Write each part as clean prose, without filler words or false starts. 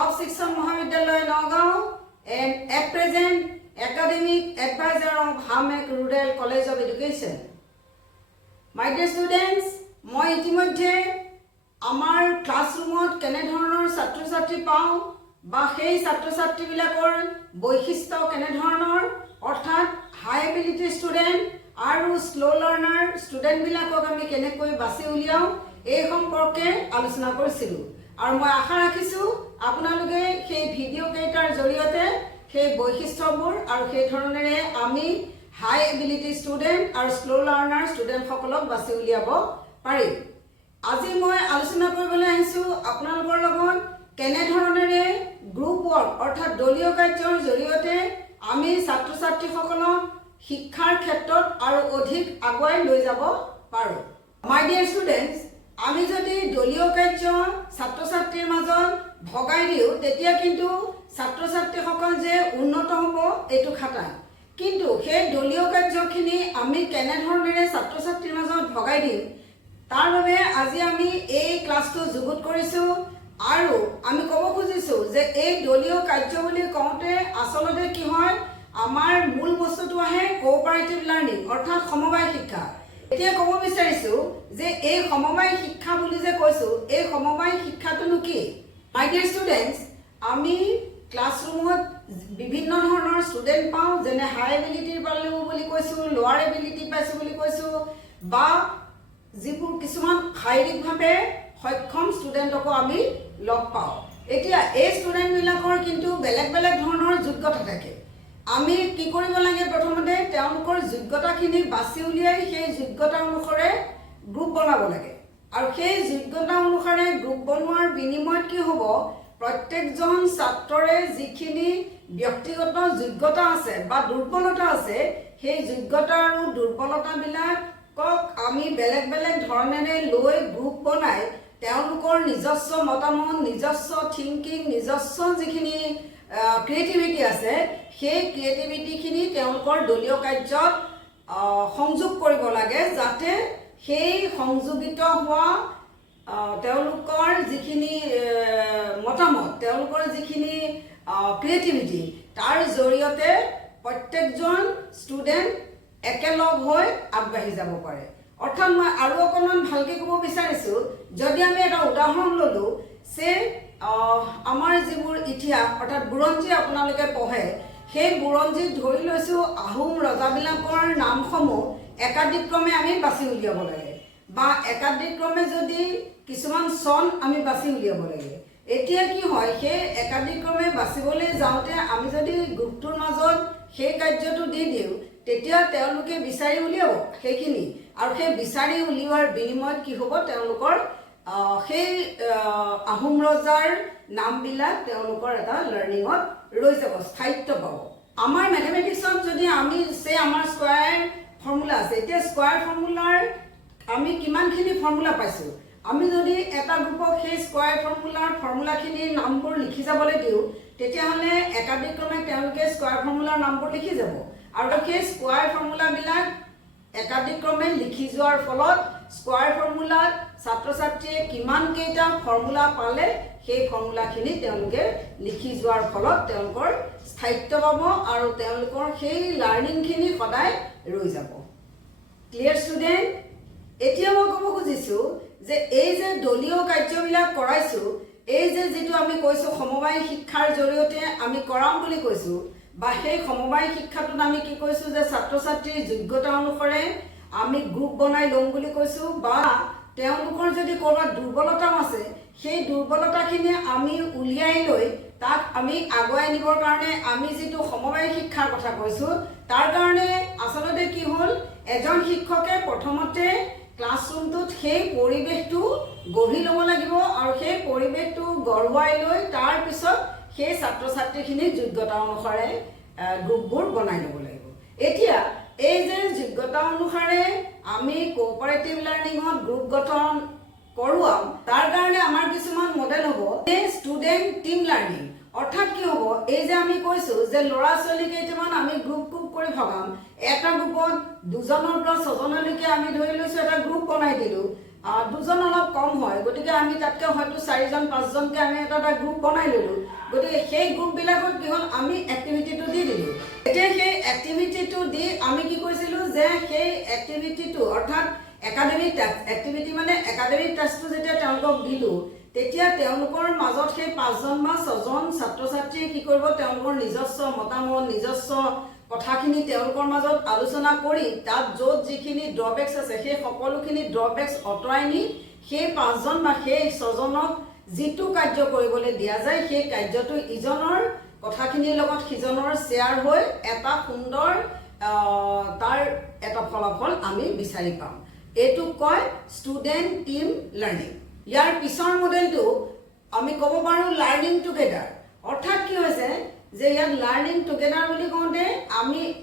Love Shikshan Mahavidyalaya Nagaon and at present academic advisor of Hamek Rural College of Education. My dear students, মই ইতিমধ্যে আমাৰ ক্লাছৰুমত কেনে ধৰণৰ ছাত্ৰ-ছাত্ৰী পাওঁ বা সেই ছাত্ৰ-ছাত্ৰীবিলাকৰ বৈশিষ্ট্য কেনে ধৰণৰ অৰ্থাৎ হাই এবিলিটি ষ্টুডেণ্ট আৰু স্লো লাৰ্নাৰ ষ্টুডেণ্টবিলাকক আমি কেনেকৈ বাছি উলিয়াওঁ এই সম্পৰ্কে আলোচনা কৰিছিলোঁ আৰু মই আশা ৰাখিছোঁ আপোনালোকে সেই ভিডিঅ' কেইটাৰ জৰিয়তে সেই বৈশিষ্ট্যবোৰ আৰু সেই ধৰণেৰে আমি হাই এবিলিটি ষ্টুডেণ্ট আৰু স্লো লাৰ্নাৰ ষ্টুডেণ্টসকলক বাছি উলিয়াব পাৰিম। আজি মই আলোচনা কৰিবলৈ আহিছোঁ আপোনালোকৰ লগত কেনে ধৰণেৰে গ্ৰুপ ৱৰ্ক অৰ্থাৎ দলীয় কাৰ্যৰ জৰিয়তে আমি ছাত্ৰ-ছাত্ৰীসকলক শিক্ষাৰ ক্ষেত্ৰত আৰু অধিক আগুৱাই লৈ যাব পাৰোঁ। মাই ডিয়াৰ ষ্টুডেণ্টছ, আমি যদি দলীয় কাৰ্য ছাত্ৰ-ছাত্ৰীৰ মাজত ভগাই দিওঁ তেতিয়া কিন্তু ছাত্ৰ-ছাত্ৰীসকল যে উন্নত হ'ব এইটো খাটাং। কিন্তু সেই দলীয় কাৰ্যখিনি আমি কেনেধৰণেৰে ছাত্ৰ-ছাত্ৰীৰ মাজত ভগাই দিম তাৰ বাবে আজি আমি এই ক্লাছটো যুগুত কৰিছোঁ আৰু আমি ক'ব খুজিছোঁ যে এই দলীয় কাৰ্য বুলি কওঁতে আচলতে কি হয় আমাৰ মূল বস্তুটো আহে কোঅপাৰেটিভ লাৰ্ণিং অৰ্থাৎ সমবায় শিক্ষা। এতিয়া ক'ব বিচাৰিছোঁ যে এই সমবায় শিক্ষা বুলি যে কৈছোঁ এই সমবায় শিক্ষাটোনো কি? মাই ডিয়াৰ ষ্টুডেণ্টছ, আমি ক্লাছৰুমত বিভিন্ন ধৰণৰ ষ্টুডেণ্ট পাওঁ, যেনে হাই এবিলিটিৰ পালোঁ বুলি কৈছোঁ, লোৱাৰ এবিলিটি পাইছোঁ বুলি কৈছোঁ বা যিবোৰ কিছুমান শাৰীৰিকভাৱে সক্ষম ষ্টুডেণ্টকো আমি লগ পাওঁ। এতিয়া এই ষ্টুডেণ্টবিলাকৰ কিন্তু বেলেগ বেলেগ ধৰণৰ যোগ্যতা থাকে। আমি কি কৰিব লাগে প্ৰথমতে তেওঁলোকৰ যোগ্যতাখিনি বাছি উলিয়াই সেই যোগ্যতা অনুসাৰে গ্ৰুপ বনাব লাগে আৰু সেই যোগ্যতা অনুসাৰে গ্ৰুপ বনোৱাৰ বিনিময়ত কি হ'ব প্ৰত্যেকজন ছাত্ৰৰে যিখিনি ব্যক্তিগত যোগ্যতা আছে বা দুৰ্বলতা আছে সেই যোগ্যতা আৰু দুৰ্বলতাবিলাকক আমি বেলেগ বেলেগ ধৰণেৰে লৈ গ্ৰুপ বনাই তেওঁলোকৰ নিজস্ব মতামত, নিজস্ব থিংকিং, নিজস্ব যিখিনি ক্ৰিয়েটিভিটি আছে সেই ক্ৰিয়েটিভিটিখিনি তেওঁলোকৰ দলীয় কাৰ্যত সংযোগ কৰিব লাগে যাতে সেই সংযোগিত হোৱা তেওঁলোকৰ যিখিনি মতামত, তেওঁলোকৰ যিখিনি ক্ৰিয়েটিভিটি তাৰ জৰিয়তে প্ৰত্যেকজন ষ্টুডেণ্ট একেলগ হৈ আগবাঢ়ি যাব পাৰে। অৰ্থাৎ মই আৰু অকণমান ভালকৈ ক'ব বিচাৰিছোঁ, যদি আমি এটা উদাহৰণ ল'লোঁ যে আমাৰ যিবোৰ ইতিহাস অৰ্থাৎ বুৰঞ্জী আপোনালোকে পঢ়ে সেই বুৰঞ্জীত ধৰি লৈছোঁ আহোম ৰজাবিলাকৰ নামসমূহ একাদিক্ৰমে আমি বাছি উলিয়াব লাগে বা একাদিক্ৰমে যদি কিছুমান চন আমি বাছি উলিয়াব লাগে। এতিয়া কি হয় সেই একাদিক্ৰমে বাছিবলৈ যাওঁতে আমি যদি গ্ৰুপটোৰ মাজত সেই কাৰ্যটো দি দিওঁ তেতিয়া তেওঁলোকে বিচাৰি উলিয়াব সেইখিনি আৰু সেই বিচাৰি উলিওৱাৰ বিনিময়ত কি হ'ব তেওঁলোকৰ সেই আহোম ৰজাৰ নামবিলাক তেওঁলোকৰ এটা লাৰ্ণিঙত ৰৈ যাব, স্থায়িত্ব পাব। আমাৰ মেথমেটিক্সত যদি আমি আমাৰ স্কোৱাৰ ফৰ্মুলা আছে, এতিয়া স্কোৱাৰ ফৰ্মুলাৰ আমি কিমানখিনি ফৰ্মুলা পাইছোঁ, আমি যদি এটা গ্ৰুপক সেই স্কোৱাৰ ফৰ্মুলাখিনিৰ নামবোৰ লিখি যাবলৈ দিওঁ তেতিয়াহ'লে একাদিক্ৰমে তেওঁলোকে স্কোৱাৰ ফৰ্মুলাৰ নামবোৰ লিখি যাব আৰু সেই স্কোৱাৰ ফৰ্মুলাবিলাক একাদিক্ৰমে লিখি যোৱাৰ ফলত স্কোৱাৰ ফৰ্মুলাত ছাত্ৰ-ছাত্ৰীয়ে কিমানকেইটা ফৰ্মুলা পালে সেই ফৰ্মুলাখিনি তেওঁলোকে লিখি যোৱাৰ ফলত তেওঁলোকৰ স্থায়িত্ব পাব আৰু তেওঁলোকৰ সেই লাৰ্ণিংখিনি সদায় ৰৈ যাব। Clear student? এতিয়া মই ক'ব খুজিছোঁ যে এই যে দলীয় কাৰ্যবিলাক কৰাইছোঁ, এই যে যিটো আমি কৈছোঁ সমবায় শিক্ষাৰ জৰিয়তে আমি কৰাম বুলি কৈছোঁ বা সেই সমবায় শিক্ষাটোত আমি কি কৈছোঁ যে ছাত্ৰ-ছাত্ৰীৰ যোগ্যতা অনুসাৰে আমি গ্ৰুপ বনাই ল'ম বুলি কৈছোঁ বা তেওঁলোকৰ যদি ক'ৰবাত দুৰ্বলতাও আছে সেই দুৰ্বলতাখিনি আমি উলিয়াই লৈ তাক আমি আগুৱাই নিবৰ কাৰণে আমি যিটো সমবায় শিক্ষাৰ কথা কৈছোঁ তাৰ কাৰণে আচলতে কি হ'ল এজন শিক্ষকে প্ৰথমতে ক্লাছৰুমটোত সেই পৰিৱেশটো গঢ়ি ল'ব লাগিব আৰু সেই পৰিৱেশটো গঢ়ুৱাই লৈ তাৰপিছত সেই ছাত্ৰ-ছাত্ৰীখিনিৰ যোগ্যতা অনুসাৰে গ্ৰুপবোৰ বনাই ল'ব লাগিব। এতিয়া এই যে যোগ্যতা অনুসাৰে আমি কোঅপাৰেটিভ লাৰ্ণিঙত গ্ৰুপ গঠন কৰোৱাম তাৰ কাৰণে আমাৰ কিছুমান মডেল হ'ব ষ্টুডেণ্ট টিম লাৰ্ণিং। অৰ্থাৎ কি হ'ব এই যে আমি কৈছোঁ যে ল'ৰা ছোৱালী কেইটামান আমি গ্ৰুপ কৰি ভগাম, এটা গ্ৰুপত 2জনৰ পৰা 6জনলৈকে আমি ধৰি লৈছোঁ এটা গ্ৰুপ বনাই দিলোঁ দুজন অলপ কম হয় গতিকে আমি তাতকৈ হয়তো 4জন 5জনকে আমি এটা গ্ৰুপ বনাই ল'লোঁ গতিকে সেই গ্ৰুপবিলাকত কি হ'ল আমি এক্টিভিটিটো দি দিলোঁ এতিয়া সেই এক্টিভিটিটো দি আমি কি কৰিছিলোঁ যে সেই এক্টিভিটিটো অৰ্থাৎ একাডেমিক এক্টিভিটি মানে একাডেমিক টাস্কটো যেতিয়া তেওঁলোকক দিলোঁ তেতিয়া তেওঁলোকৰ মাজত সেই 5জন বা 6জন ছাত্ৰ ছাত্ৰীয়ে কি কৰিব তেওঁলোকৰ নিজস্ব মতামত নিজস্ব কথাখিনি তেওঁলোকৰ মাজত আলোচনা কৰি তাত য'ত যিখিনি ড্ৰবেক্স আছে সেই সকলোখিনি ড্ৰবেক্স অঁতৰাই নি সেই 5জন বা সেই 6জনক যিটো কাৰ্য কৰিবলৈ দিয়া যায় সেই কাৰ্যটো ইজনৰ কথাখিনিৰ লগত সিজনৰ শ্বেয়াৰ হৈ এটা সুন্দৰ তাৰ এটা ফলাফল আমি বিচাৰি পাম এইটো কয় ষ্টুডেণ্ট টিম লাৰ্ণিং ইয়াৰ পিছৰ মডেলটো আমি ক'ব পাৰোঁ লাৰ্ণিং টুগেডাৰ অৰ্থাৎ কি হৈছে যে ইয়াত লাৰ্ণিং টুগেডাৰ বুলি কওঁতে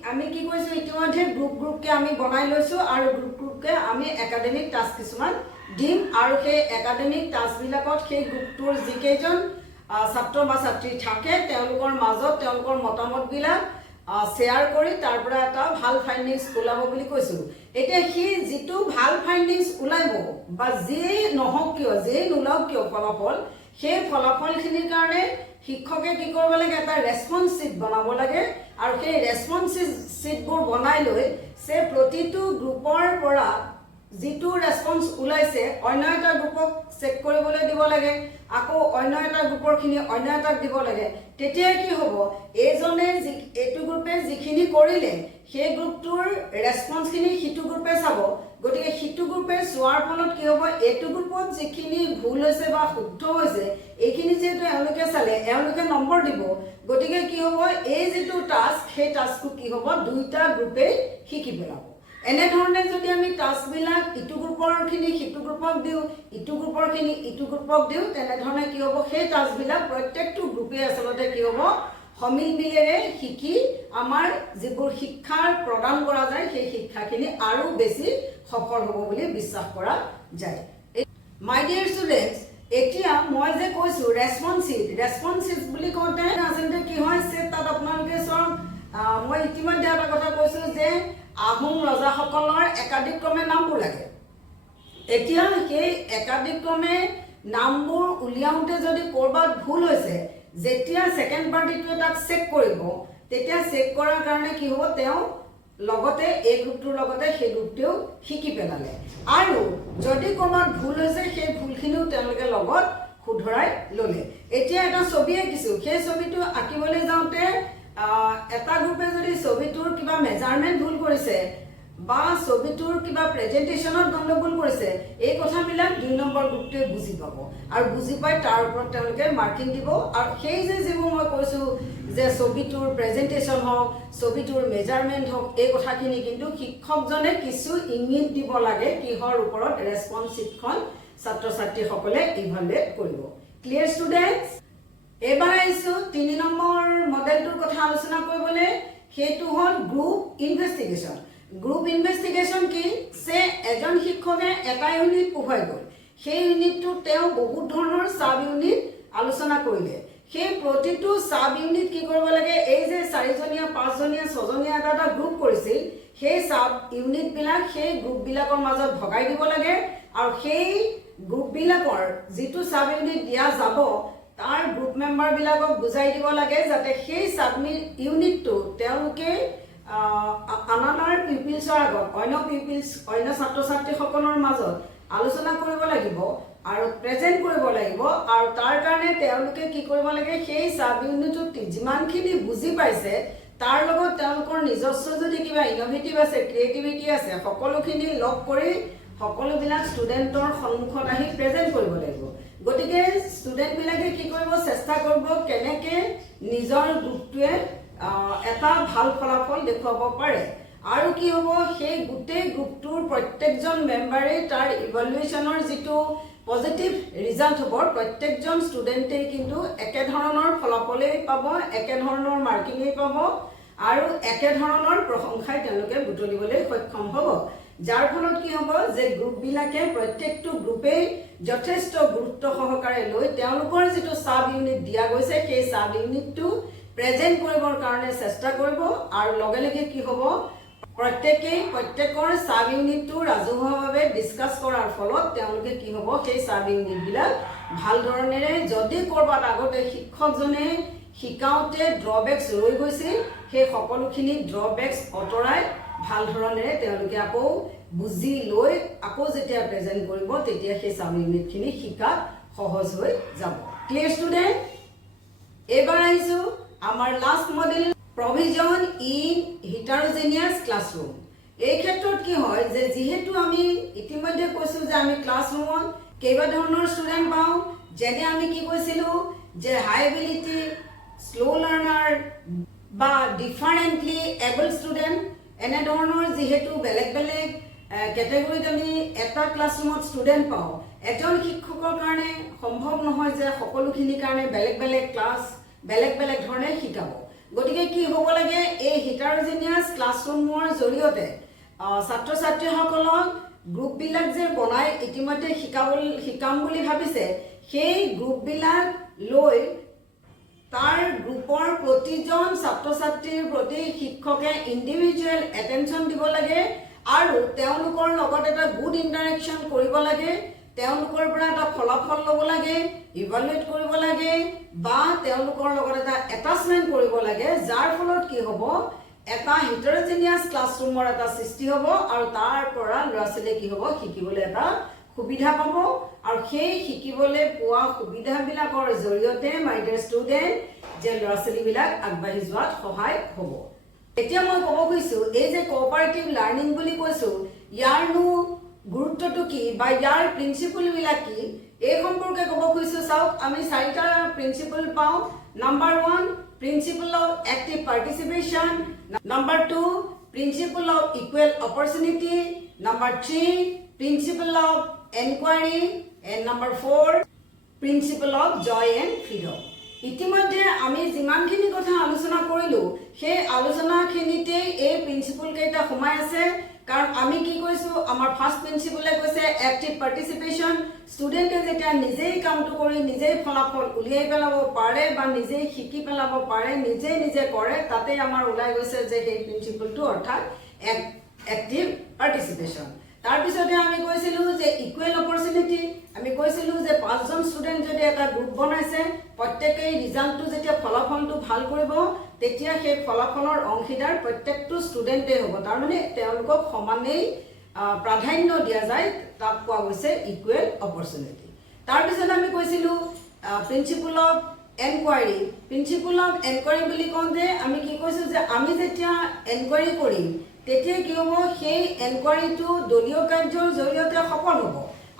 আমি কি কৈছোঁ ইতিমধ্যে গ্ৰুপকে আমি বনাই লৈছোঁ আৰু গ্ৰুপকে আমি একাডেমিক টাস্ক কিছুমান দিম আৰু সেই একাডেমিক টাস্কবিলাকত সেই গ্ৰুপটোৰ যিকেইজন ছাত্ৰ বা ছাত্ৰী থাকে তেওঁলোকৰ মাজত তেওঁলোকৰ মতামতবিলাক শ্বেয়াৰ কৰি তাৰ পৰা এটা ভাল ফাইণ্ডিংছ ওলাব বুলি কৈছোঁ এতিয়া সেই যিটো ভাল ফাইণ্ডিংছ ওলাব বা যিয়েই নহওক কিয় যিয়েই নোলাওক কিয় ফলাফল সেই ফলাফলখিনিৰ কাৰণে শিক্ষকে কি কৰিব লাগে এটা ৰেছপন্স শ্বীট বনাব লাগে আৰু সেই ৰেছপন্স শ্বীটবোৰ বনাই লৈ সে প্ৰতিটো গ্ৰুপৰ পৰা যিটো ৰেছপন্স ওলাইছে অন্য এটা গ্ৰুপক চেক কৰিবলৈ দিব লাগে আকৌ অন্য এটা গ্ৰুপৰখিনি অন্য এটাক দিব লাগে তেতিয়া কি হ'ব এইজনে এইটো গ্ৰুপে যিখিনি কৰিলে সেই গ্ৰুপটোৰ ৰেছপন্সখিনি সিটো গ্ৰুপে চাব গতিকে সিটো গ্ৰুপে চোৱাৰ ফলত কি হ'ব এইটো গ্ৰুপত যিখিনি ভুল হৈছে বা শুদ্ধ হৈছে এইখিনি যিহেতু এওঁলোকে চালে এওঁলোকে নম্বৰ দিব গতিকে কি হ'ব এই যিটো টাস্ক সেই টাস্কটো কি হ'ব দুইটা গ্ৰুপেই শিকি পেলাব এনেধৰণে যদি আমি টাস্কবিলাক ইটো গ্ৰুপৰখিনি সিটো গ্ৰুপক দিওঁ ইটো গ্ৰুপৰখিনি ইটো গ্ৰুপক দিওঁ তেনেধৰণে কি হ'ব সেই টাস্কবিলাক প্ৰত্যেকটো গ্ৰুপে আচলতে কি হ'ব সমিল মিলেৰে শিকি আমাৰ যিবোৰ শিক্ষাৰ প্ৰদান কৰা যায় সেই শিক্ষাখিনি আৰু বেছি সফল হ'ব বুলি বিশ্বাস কৰা যায় মাই ডিয়াৰ ষ্টুডেণ্টছ এতিয়া মই যে কৈছোঁ ৰেছপন্সিভ বুলি কওঁতে আচলতে কি হয় তাত আপোনালোকে চাওক মই ইতিমধ্যে এটা কথা কৈছোঁ যে আহোম ৰজাসকলৰ একাধিক্ৰমে নামবোৰ লাগে এতিয়া সেই একাধিক্ৰমে নামবোৰ উলিয়াওঁতে যদি ক'ৰবাত ভুল হৈছে যেতিয়া ছেকেণ্ড পাৰ্টিটোৱে তাক চেক কৰিব তেতিয়া চেক কৰাৰ কাৰণে কি হ'ব তেওঁ লগতে এই গ্ৰুপটোৰ লগতে সেই গ্ৰুপটোও শিকি পেলালে আৰু যদি ক'ৰবাত ভুল হৈছে সেই ভুলখিনিও তেওঁলোকে লগত শুধৰাই ল'লে এতিয়া এটা ছবি আঁকিছোঁ সেই ছবিটো আঁকিবলৈ যাওঁতে এটা গ্ৰুপে যদি ছবিটোৰ কিবা মেজাৰমেণ্ট ভুল কৰিছে বা ছবিটোৰ কিবা প্ৰেজেণ্টেশ্যনত গণ্ডগোল কৰিছে এই কথাবিলাক 2 নম্বৰ গ্ৰুপটোৱে বুজি পাব আৰু বুজি পাই তাৰ ওপৰত তেওঁলোকে মাৰ্কিং দিব আৰু সেই যিবোৰ মই কৈছোঁ যে ছবিটোৰ প্ৰেজেণ্টেশ্যন হওক ছবিটোৰ মেজাৰমেণ্ট হওক এই কথাখিনি কিন্তু শিক্ষকজনে কিছু ইংগিত দিব লাগে কিহৰ ওপৰত ৰেছপন্স শ্বীটখন ছাত্ৰ ছাত্ৰীসকলে ইভালুৱেট কৰিব ক্লিয়াৰ ষ্টুডেণ্টছ এবাৰ আহিছোঁ 3 নম্বৰ মডেলটোৰ কথা আলোচনা কৰিবলৈ সেইটো হ'ল গ্ৰুপ ইনভেষ্টিগেশ্যন কি যে এজন শিক্ষকে এটা ইউনিট পঢ়ুৱাই গ'ল সেই ইউনিটটো তেওঁ বহুত ধৰণৰ সাব ইউনিট আলোচনা কৰিলে সেই প্ৰতিটো সাব ইউনিট কি কৰিব লাগে এই যে 4জনীয়া 5জনীয়া 6জনীয়া এটা গ্ৰুপ কৰিছিল সেই সাব ইউনিটবিলাক সেই গ্ৰুপবিলাকৰ মাজত ভগাই দিব লাগে আৰু সেই গ্ৰুপবিলাকৰ যিটো সাব ইউনিট দিয়া যাব তাৰ গ্ৰুপ মেম্বাৰবিলাকক বুজাই দিব লাগে যাতে সেই সাব ইউনিটটো তেওঁলোকে আনাদাৰ পিপিলছৰ আগত অন্য ছাত্ৰ ছাত্ৰীসকলৰ মাজত আলোচনা কৰিব লাগিব আৰু প্ৰেজেণ্ট কৰিব লাগিব আৰু তাৰ কাৰণে তেওঁলোকে কি কৰিব লাগে সেই সাব ইউনিটত যিমানখিনি বুজি পাইছে তাৰ লগত তেওঁলোকৰ নিজস্ব যদি কিবা ইনোভেটিভ আছে ক্ৰিয়েটিভিটি আছে সকলোখিনি লগ কৰি সকলোবিলাক ষ্টুডেণ্টৰ সন্মুখত আহি প্ৰেজেণ্ট কৰিব লাগিব গতিকে ষ্টুডেণ্টবিলাকে কি কৰিব চেষ্টা কৰিব কেনেকৈ নিজৰ গ্ৰুপটোৱে এটা ভাল ফলাফল দেখুৱাব পাৰে আৰু কি হ'ব সেই গোটেই গ্ৰুপটোৰ প্ৰত্যেকজন মেম্বাৰে তাৰ ইভালুৱেশ্যনৰ যিটো পজিটিভ ৰিজাল্ট হ'ব প্ৰত্যেকজন ষ্টুডেণ্টেই কিন্তু একেধৰণৰ ফলাফলেই পাব একেধৰণৰ মাৰ্কিঙেই পাব আৰু একেধৰণৰ প্ৰশংসাই তেওঁলোকে বুটলিবলৈ সক্ষম হ'ব যাৰ ফলত কি হ'ব যে গ্ৰুপবিলাকে প্ৰত্যেকটো গ্ৰুপেই যথেষ্ট গুৰুত্ব সহকাৰে লৈ তেওঁলোকৰ যিটো সাব ইউনিট দিয়া গৈছে সেই সাব ইউনিটটো প্ৰেজেণ্ট কৰিবৰ কাৰণে চেষ্টা কৰিব আৰু লগে লগে কি হ'ব প্ৰত্যেকৰ সাব ইউনিটটো ৰাজহুৱাভাৱে ডিসকাস কৰাৰ ফলত তেওঁলোকে কি হ'ব সেই সাব ইউনিট বিলাক ভাল ধৰণেৰে যদি কৰবাত আগতে শিক্ষকজনে শিকাওতে ড্ৰবেক্স ৰৈ গৈছিল সেই সকলোখিনি ড্ৰবেক্স অতৰাই ভাল ধৰণেৰে তেওঁলোকে আকৌ বুজি লৈ আকৌ যেতিয়া প্ৰেজেন্ট কৰিব তেতিয়া সেই সাব ইউনিটখিনি শিকাত সহজ হৈ যাব ক্লিয়াৰ ষ্টুডেন্ট এবাৰ আহিছো আমাৰ last model provision in heterogeneous classroom এই ক্ষেত্ৰত কি হয় যে যেহেতু আমি ইতিমধ্যে কৈছো যে আমি ক্লাছৰুমত কেইবা ধৰণৰ ষ্টুডেন্ট পাওঁ যেনে আমি কি কৈছিলো যে হাই এবিলিটি স্লো লাৰ্নাৰ বা ডিফাৰেন্টলি এবল ষ্টুডেন্ট এনে ধৰণৰ যেহেতু বেলেগ বেলেগ ক্যাটাগৰীত আমি এটা ক্লাছৰুমত ষ্টুডেন্ট পাওঁ এজন শিক্ষকৰ কাৰণে সম্ভৱ নহয় যে সকলোখিনি কাৰণে বেলেগ বেলেগ ক্লাছ বেলেগ বেলেগ ধৰণে শিকাব গতিকে কি হ'ব লাগে এই হেটাৰোজেনিয়াস ক্লাছৰুমৰ জৰিয়তে ছাত্ৰ ছাত্ৰীসকলক গ্ৰুপ বিলাক যে বনাই ইতিমধ্যে শিকাম বুলি ভাবিছে সেই গ্ৰুপ বিলাক লৈ তাৰ গ্ৰুপৰ প্ৰতিজন ছাত্ৰ ছাত্ৰীৰ প্ৰতি শিক্ষকে ইন্ডিভিজুৱেল এটেনশন দিব লাগে আৰু তেওঁলোকৰ লগত এটা গুড ইন্টাৰেকশন কৰিব লাগে তেওঁলোকৰ পৰা এটা ফলাফল ল'ব লাগে ইভালুৱেট কৰিব লাগে বা তেওঁলোকৰ লগত এটা এটাচমেন্ট কৰিব লাগে যাৰ ফলত কি হ'ব এটা হেটাৰোজেনিয়াস ক্লাছৰুমৰ এটা সৃষ্টি হ'ব আৰু তাৰ পৰা ল'ৰা-ছোৱালীয়ে কি হ'ব শিকিবলৈ এটা সুবিধা পাব আৰু সেই শিকিবলৈ পোৱা সুবিধাবিলাকৰ জৰিয়তে মাই ডিয়াৰ ষ্টুডেন্ট যে ল'ৰা-ছোৱালীবিলাক আগবাঢ়ি যোৱাত সহায় হ'ব এতিয়া মই ক'ব কৈছো এই যে কোঅপাৰেটিভ লাৰ্নিং বুলি কৈছো ইয়াৰনো গুৰুত্বটো কি বা ইয়াৰ প্ৰিন্সিপল বিলাক কি এই সম্পৰ্কে ক'ব কৈছো চাওক আমি চাৰিটা প্ৰিন্সিপল পাওঁ number 1 principle of active participation number 2 principle of equal opportunity number 3 principle of enquiry and number 4 principle of joy and freedom ইতিমধ্যে আমি যিমানখিনি কথা আলোচনা কৰিলো সেই আলোচনাখিনিতে এই প্ৰিন্সিপল কেইটা সোমাই আছে কাৰণ আমি কি কৈছো আমাৰ ফাৰ্স্ট প্ৰিন্সিপলে কৈছে এক্টিভ পাৰ্টিসিপেশন ষ্টুডেন্টে যেতিয়া নিজেই কামটো কৰি নিজেই ফলাফল উলিয়াই পেলাব পাৰে বা নিজেই শিকি পেলাব পাৰে নিজে কৰে তাতে আমাৰ ওলাই গৈছে যে সেই প্ৰিন্সিপলটো অৰ্থাৎ এক্টিভ পাৰ্টিসিপেশন তাৰ পিছতে আমি কৈছিলো যে ইকুৱেল অপৰচুনিটি আমি কৈছিলো যে পাঁচজন ষ্টুডেন্ট যদি এটা গ্ৰুপ বনাইছে প্ৰত্যেকই ৰিজাল্টটো যেতিয়া ফলাফলটো ভাল কৰিব তেতিয়া সেই ফলাফলৰ অংশীদাৰ প্ৰত্যেকটো ষ্টুডেন্টে হ'ব তাৰ মানে তেওঁলোকক সমানেই প্ৰাধান্য দিয়া যায় তাক কোৱা গৈছে ইকুৱেল অপৰচুনিটি তাৰ পিছত আমি কৈছিলো প্ৰিন্সিপল অফ এনকুৱাৰী বুলি কওঁতে আমি কি কৈছো যে আমি যেতিয়া এনকুৱাৰী কৰিম তেতিয়া কি হ'ব সেই এনকুৱাৰীটো দলীয় কাৰ্যৰ জৰিয়তে সফল হ'ব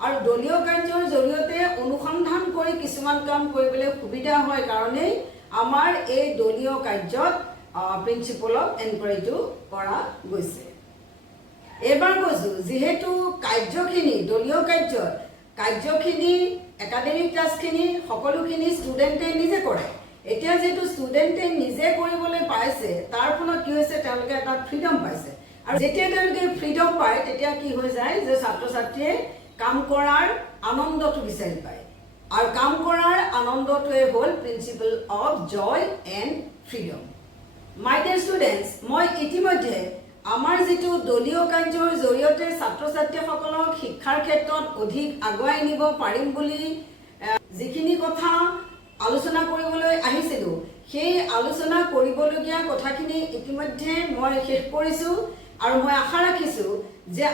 আৰু দলীয় কাৰ্যৰ জৰিয়তে অনুসন্ধান কৰি কিছুমান কাম কৰিবলৈ সুবিধা হয় কাৰণে আমাৰ এই দলীয় কাৰ্যত প্ৰিন্সিপল অফ এনকুৱাৰীটো কৰা গৈছে এবাৰ কৈছো যেহেতু কাৰ্যখিনি দলীয় কাৰ্যখিনি একাডেমিক ক্লাছখিনি সকলোখিনি ষ্টুডেন্টে নিজে কৰে এতিয়া যেটো ষ্টুডেন্টে নিজে কৰিবলৈ পাইছে তাৰ ফলত কি হৈছে তেওঁলোকে এটা ফ্ৰীডম পাইছে আৰু যেতিয়া তেওঁলোকে ফ্ৰীডম পায় তেতিয়া কি হৈ যায় যে ছাত্ৰ ছাত্ৰীয়ে কাম কৰাৰ আনন্দটো বিচাৰি পায় আৰু কাম কৰাৰ আনন্দটোৱে হ'ল principle of joy and freedom my dear students মই ইতিমধ্যে আমাৰ যেটো দলীয় কাৰ্যৰ জৰিয়তে ছাত্ৰ ছাত্ৰীসকলক শিক্ষাৰ ক্ষেত্ৰত অধিক আগুৱাই নিব পাৰিম বুলি যিখিনি কথা আলোচনা কৰিবলৈ আহিছিলো সেই আলোচনা কৰিবলগীয়া কথাখিনি ইতিমধ্যে মই শেষ কৰিছো আৰু মই আশা ৰাখিছো যে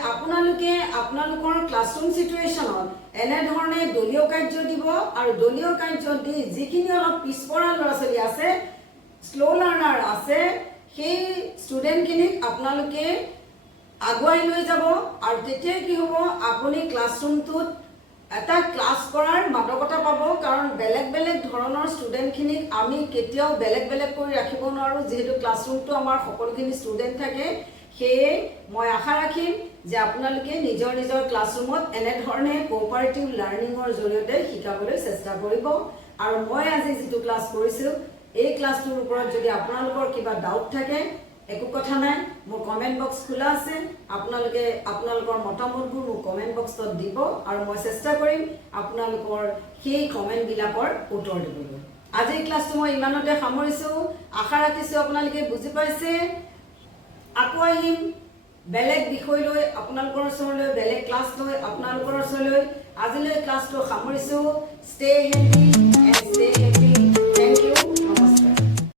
আপোনালোকৰ ক্লাছৰুম সিচুৱেচনত এনে ধৰণে দলীয় কাৰ্য দিব আৰু দলীয় কাৰ্য দি যিখিনি অলপ পিছপৰা ল'ৰা-ছোৱালী আছে স্লো লাৰ্নাৰ আছে সেই ষ্টুডেন্টখিনিক আপোনালোকে আগুৱাই লৈ যাব আৰু তেতিয়া কি হ'ব আপুনি ক্লাছৰুমটোত এটা ক্লাছ কৰাৰ মাদকতা পাব কাৰণ বেলেগ বেলেগ ধৰণৰ ষ্টুডেন্টখিনিক আমি কেতিয়াও বেলেগ কৰি ৰাখিব নোৱাৰো যেহেতু ক্লাছৰুমটো আমাৰ সকলোখিনি ষ্টুডেন্ট থাকে সেয়ে মই আশা ৰাখিম যে আপোনালোকে নিজৰ ক্লাছৰুমত এনে ধৰণে কোঅপাৰেটিভ লাৰ্নিঙৰ জৰিয়তে শিকাবলৈ চেষ্টা কৰিব আৰু মই আজি যেটো ক্লাছ কৰিছো এই ক্লাছটোৰ ওপৰত যদি আপোনালোকৰ কিবা ডাউট থাকে একো কথা নাই মোৰ কমেন্ট বক্স খোলা আছে আপোনালোকৰ মতামতবোৰ মোৰ কমেন্ট বক্সত দিব আৰু মই চেষ্টা কৰিম আপোনালোকৰ সেই কমেন্ট বিলাকৰ উত্তৰ দিবলৈ আজিৰ ক্লাছটো মই ইমানতে সামৰিছো আশা ৰাখিছো আপোনালোকে বুজি পাইছে আকৌ আহিম বেলেগ বিষয় লৈ আপোনালোকৰ ওচৰলৈ বেলেগ ক্লাছ লৈ আপোনালোকৰ ওচৰলৈ আজিলৈ ক্লাছটো সামৰিছোঁ ষ্টে হেল্ডি এণ্ড ষ্টে